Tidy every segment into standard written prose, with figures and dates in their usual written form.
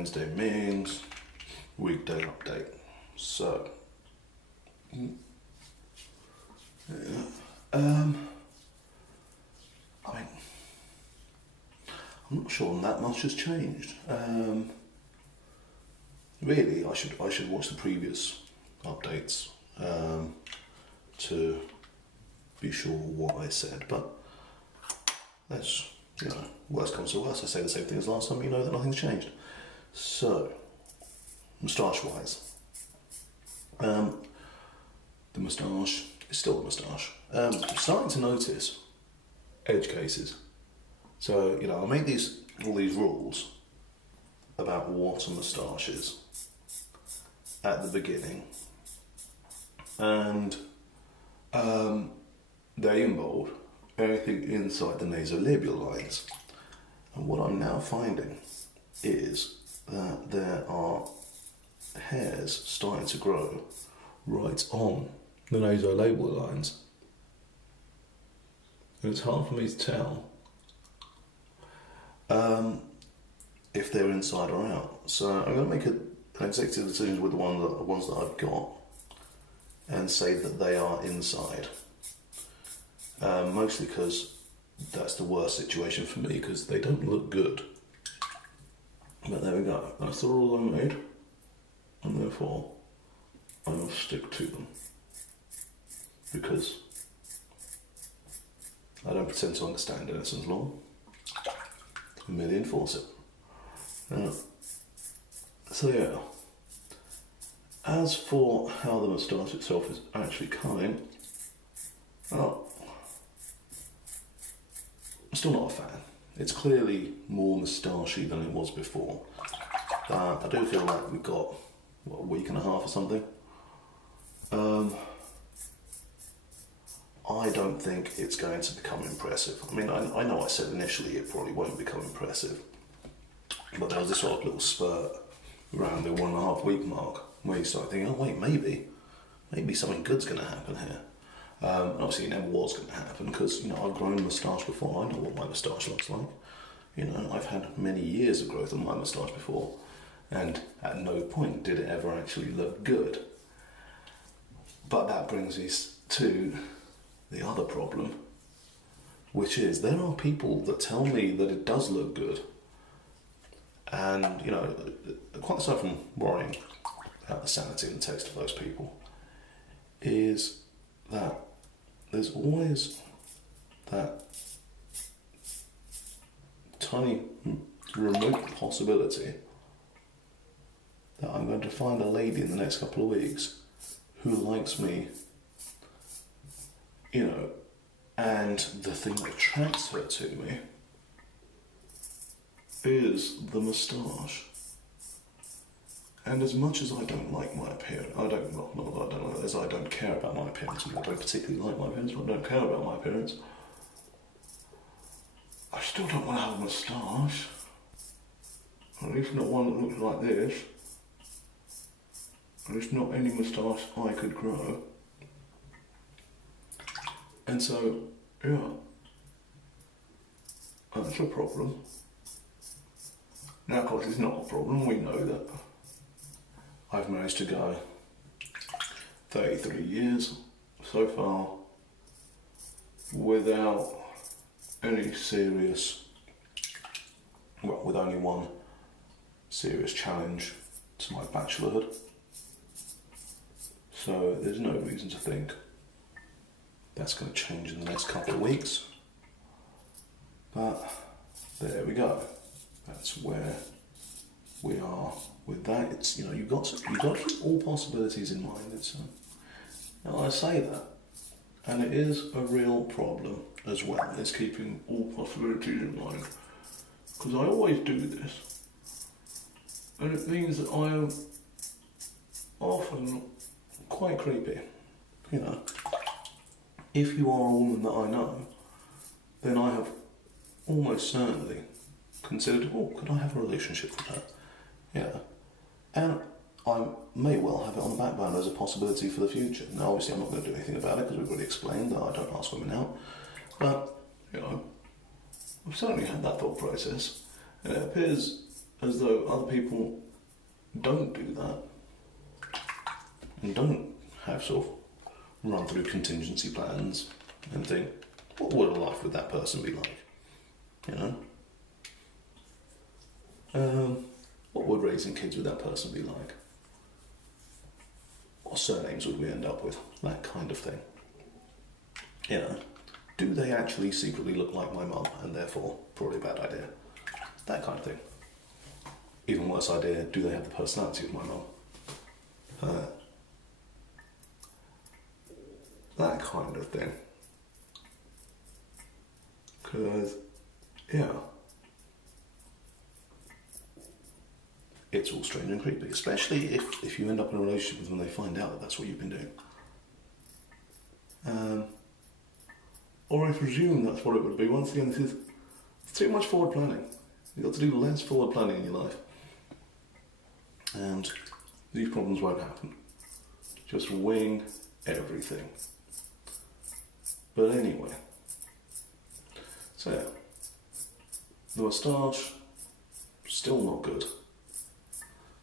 Wednesday means weekday update. So, yeah. I mean, I'm not sure that much has changed. Really, I should watch the previous updates to be sure what I said. But that's, worst comes to worst. I say the same thing as last time. You know that nothing's changed. So, moustache-wise, the moustache is still the moustache. I'm starting to notice edge cases. So, I made all these rules about what a moustache is at the beginning, and they involved anything inside the nasolabial lines. And what I'm now finding is that there are hairs starting to grow right on the nasolabial lines. And it's hard for me to tell if they're inside or out. So I'm going to make an executive decision with the ones that I've got and say that they are inside. Mostly because that's the worst situation for me, because they don't look good. But there we go. That's the rule I made, and therefore I will stick to them, because I don't pretend to understand Edison's law. I merely enforce it. So yeah. As for how the moustache itself is actually coming, well, I'm still not a fan. It's clearly more moustachey than it was before. I do feel like we've got, a week and a half or something. I don't think it's going to become impressive. I mean, I know I said initially it probably won't become impressive, but there was this sort of little spurt around the 1.5 week mark where you start thinking, oh wait, maybe something good's going to happen here. And obviously it never was going to happen, because I've grown a moustache before. I know what my moustache looks like. I've had many years of growth on my moustache before, and at no point did it ever actually look good. But that brings us to the other problem, which is there are people that tell me that it does look good, and quite aside from worrying about the sanity and the taste of those people, is that there's always that tiny remote possibility that I'm going to find a lady in the next couple of weeks who likes me, and the thing that attracts her to me is the moustache. And as much as I don't like my appearance, not that I don't like, as I don't care about my appearance, I don't particularly like my appearance, but I don't care about my appearance, I still don't want to have a moustache. At least not one that looks like this. At least not any moustache I could grow. And so, yeah, that's a problem. Now, of course, it's not a problem. We know that I've managed to go 33 years so far without any serious, with only one serious challenge to my bachelorhood. So there's no reason to think that's going to change in the next couple of weeks. But there we go. That's where we are with that. It's you've got to keep all possibilities in mind. Now I say that, and it is a real problem as well. It's keeping all possibilities in mind, because I always do this, and it means that I am often quite creepy. If you are a woman that I know, then I have almost certainly considered, could I have a relationship with her? Yeah. And I may well have it on the back burner as a possibility for the future. Now, obviously, I'm not going to do anything about it, because we've already explained that I don't ask women out. But, I've certainly had that thought process. And it appears as though other people don't do that and don't have sort of run through contingency plans and think, what would a life with that person be like? You know? What would raising kids with that person be like? What surnames would we end up with? That kind of thing. You know, do they actually secretly look like my mum and therefore probably a bad idea? That kind of thing. Even worse idea, do they have the personality of my mum? That kind of thing. Because, yeah, it's all strange and creepy, especially if you end up in a relationship with them and they find out that that's what you've been doing. Or I presume that's what it would be. Once again, it's too much forward planning. You've got to do less forward planning in your life. And these problems won't happen. Just wing everything. But anyway. So yeah. The moustache, still not good.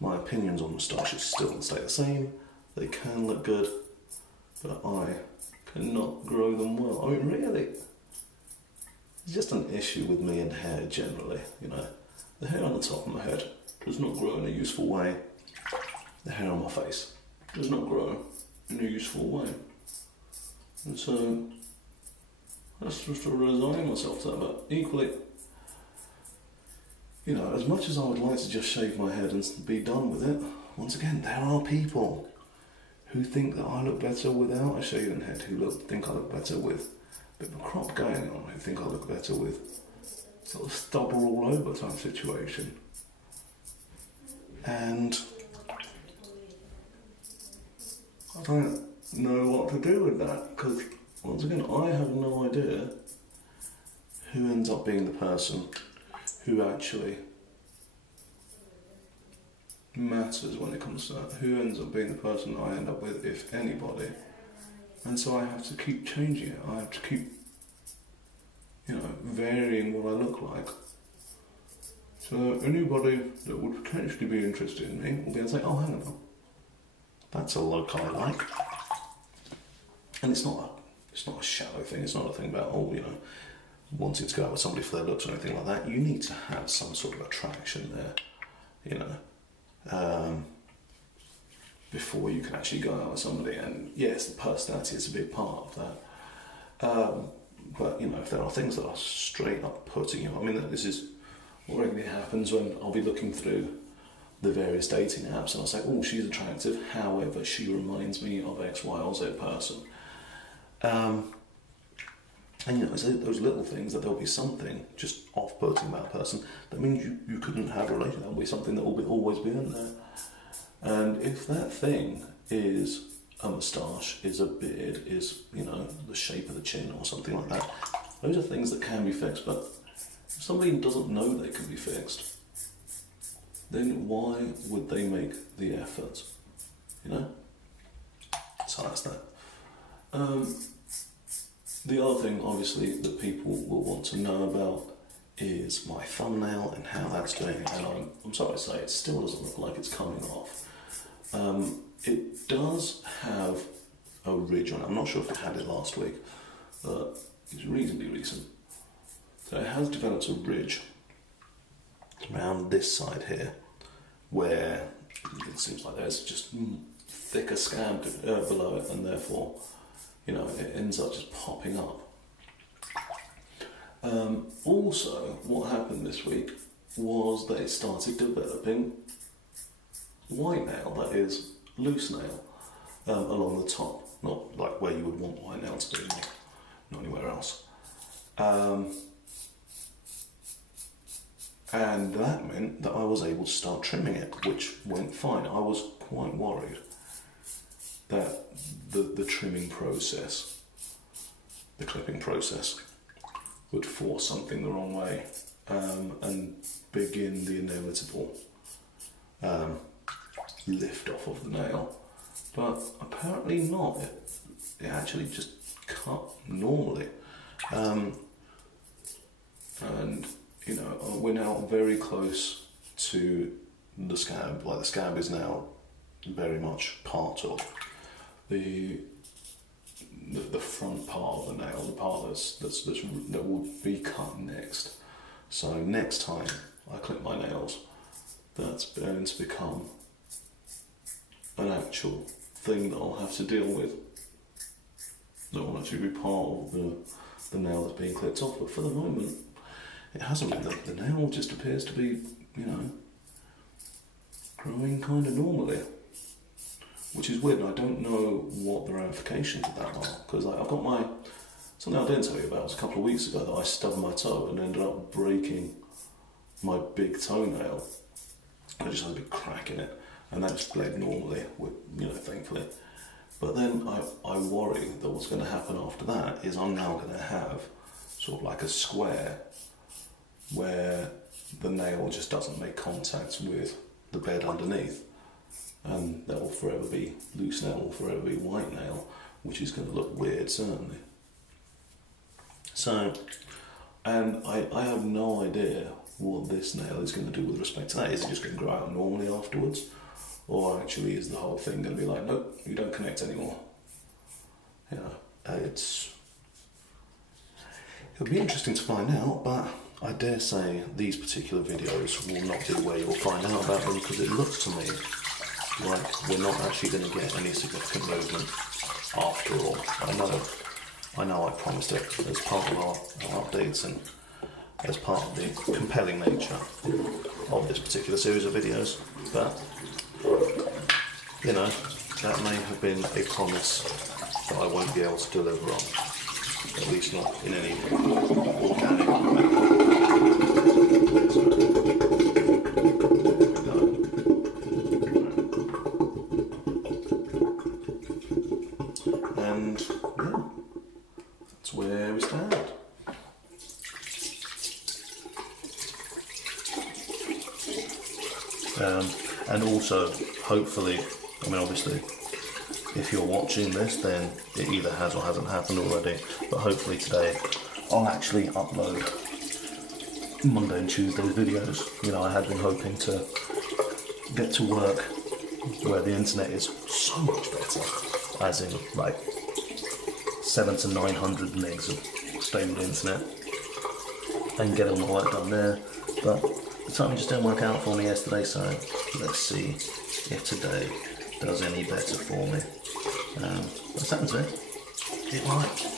My opinions on moustaches still stay the same. They can look good, but I cannot grow them well. I mean, really, it's just an issue with me and hair generally, you know. The hair on the top of my head does not grow in a useful way. The hair on my face does not grow in a useful way. And so, that's just to resign myself to that, but equally, you know, as much as I would like to just shave my head and be done with it, once again, there are people who think that I look better without a shaven head, who think I look better with a bit of a crop going on, who think I look better with sort of stubble all over type situation. And I don't know what to do with that, because once again, I have no idea who ends up being the person who actually matters when it comes to that. Who ends up being the person I end up with, if anybody. And so I have to keep changing it. I have to keep, you know, varying what I look like. So anybody that would potentially be interested in me will be able to say, oh, hang on, that's a look I like. And it's not a shallow thing. It's not a thing about, oh, you know, wanting to go out with somebody for their looks or anything like that. You need to have some sort of attraction there, you know, before you can actually go out with somebody. And yes, the personality is a big part of that. But, you know, if there are things that are straight up putting you, I mean, this is what regularly happens when I'll be looking through the various dating apps and I'll say, oh, she's attractive, however, she reminds me of X, Y, or Z person. And you know, it's those little things that there'll be something just off-putting about a person that means you couldn't have a relationship. There'll be something that will always be in there. And if that thing is a moustache, is a beard, is, you know, the shape of the chin or something like that, those are things that can be fixed. But if somebody doesn't know they can be fixed, then why would they make the effort? You know? So that's that. The other thing, obviously, that people will want to know about is my thumbnail and how that's doing. And I'm sorry to say, it still doesn't look like it's coming off. It does have a ridge on it. I'm not sure if it had it last week, but it's reasonably recent. So it has developed a ridge around this side here, where it seems like there's just thicker scab below it, and therefore, you know, it ends up just popping up. Also, what happened this week was that it started developing white nail, that is, loose nail, along the top. Not like where you would want white nail to be, not anywhere else. And that meant that I was able to start trimming it, which went fine. I was quite worried that the trimming process, the clipping process, would force something the wrong way and begin the inevitable lift off of the nail. But apparently not. It actually just cut normally. And, you know, we're now very close to the scab. Like the scab is now very much part of the front part of the nail, the part that will be cut next. So next time I clip my nails, that's going to become an actual thing that I'll have to deal with. That will actually be part of the nail that's being clipped off. But for the moment, it hasn't been. The nail just appears to be, growing kind of normally, which is weird. And I don't know what the ramifications of that are, because I've got something I didn't tell you about was a couple of weeks ago that I stubbed my toe and ended up breaking my big toenail. I just had a big crack in it, and that just bled normally, thankfully. But then I worry that what's going to happen after that is I'm now going to have sort of like a square where the nail just doesn't make contact with the bed underneath, and that will forever be loose nail, will forever be white nail, which is going to look weird, certainly. So, and I have no idea what this nail is going to do with respect to that. Is it just going to grow out normally afterwards? Or actually is the whole thing going to be like, nope, you don't connect anymore? It'll be interesting to find out, but I dare say these particular videos will not be where you'll find out about them, because it looks to me like we're not actually going to get any significant movement after all. I know I promised it as part of our updates and as part of the compelling nature of this particular series of videos, but that may have been a promise that I won't be able to deliver on, at least not in any organic manner. And yeah, that's where we stand. And also, hopefully, obviously, if you're watching this, then it either has or hasn't happened already, but hopefully today I'll actually upload Monday and Tuesday's videos. I had been hoping to get to work where the internet is so much better, as in like 700 to 900 megs of stable internet, and get all my work done there, but the timing just didn't work out for me yesterday, so let's see if today does any better for me. What's happened today? It might.